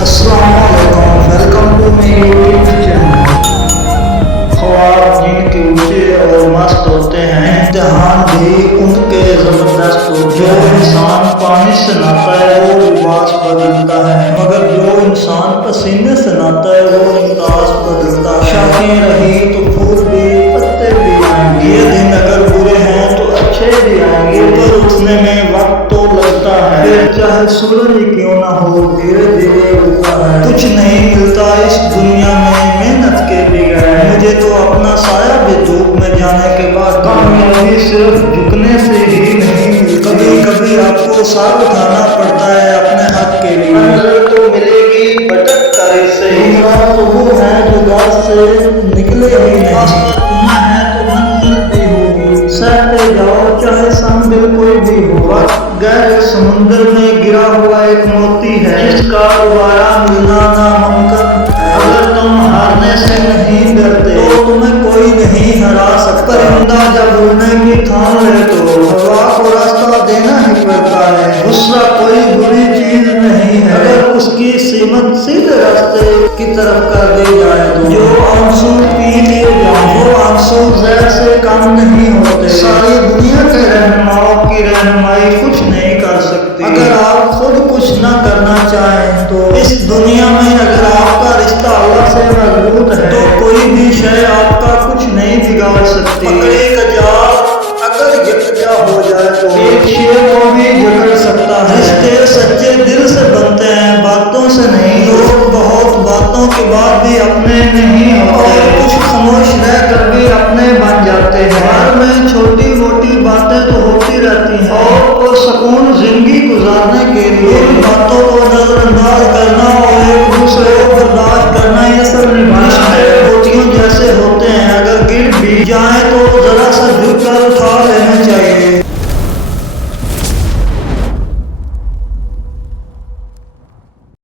السلام علیکم، welcome to my YouTube channel. خواب جن کے اونچے اور مست ہوتے ہیں، امتحان بھی ان کے زبردست ہوتے ہیں۔ جو انسان پانی سے نہاتا ہے وہ لباس بدلتا ہے، مگر جو انسان پسینے سے نہاتا ہے وہ انداز بدلتا ہے۔ شاخیں رہی تو پھول بھی، پتے بھی آئیں گے، یہ دن اگر برے ہیں تو اچھے بھی آئیں گے۔ اوپر اٹھنے میں وقت تو لگتا ہے، پھر چاہے سورج ہی کیوں نہ ہو دھیرے دھیرے اٹھتا ہے۔ کچھ نہیں ملتا اس دنیا میں محنت کے بغیر، مجھے تو اپنا سایہ بھی دھوپ میں جانے کے بعد کامیابی صرف جھکنے سے ہی نہیں ملتی۔ کبھی کبھی آپ کو ساتھ اٹھانا پڑتا ہے اپنے حق کے لیے۔ منزل تو ملے گی بھٹک کر اسے، گمراہ تو وہ ہے جو گھر سے نکلے ہی نہیں۔ راستہ چنا ہے تو منزل بھی ہوگی، سہتے جاؤ چاہے سنگ دل کوئی بھی ہو۔ وقت گہرے سمندر میں گرا ہوا ایک موتی ہے، جس کا دوبارہ ملنا ناممکن ہے۔ اگر تم ہارنے سے نہیں ڈرتے تو تمہیں کوئی نہیں ہرا سکتا۔ پرندہ جب اڑنے کی ٹھان لے تو ہوا کو راستہ دینا ہی پڑتا ہے۔ غصہ کوئی بری چیز نہیں ہے اگر اس کی سمت سیدھے راستے کی طرف کر دی جائے تو۔ جو آنسو پی لیے جائیں وہ آنسو زہر سے کم نہیں ہوتے۔ ساری دنیا کے رہنماؤں کی رہنمائی کچھ نہیں کر سکتی اگر آپ خود کچھ نہ کرنا چاہیں تو۔ اس دنیا میں اگر آپ کا رشتہ اللہ سے مضبوط ہے تو کوئی بھی شے آپ کا کچھ نہیں بگاڑ سکتی۔ پکڑے کا جال اگر یکجا ہو جائے تو ایک شیر کو بھی جکڑ سکتا ہے۔ رشتے سچے دل سے بنتے ہیں، باتوں سے نہیں۔ لوگ بہت باتوں کے بعد بھی اپنے نہیں ہوتے، اور کچھ خاموش رہ کر بھی اپنے بن جاتے ہیں۔ گھر میں چھوٹی موٹی باتیں تو ہوتی رہتی ہیں، اور پرسکون زندگی گزارنے کے لیے ان باتوں کو نظر انداز کرنا اور ایک دوسرے کو برداشت کرنا یہ سب نبھانا ہے۔ موتیوں جیسے ہوتے ہیں، اگر گر بھی جائیں تو ذرا سا جھک کر اٹھا لینا چاہیے۔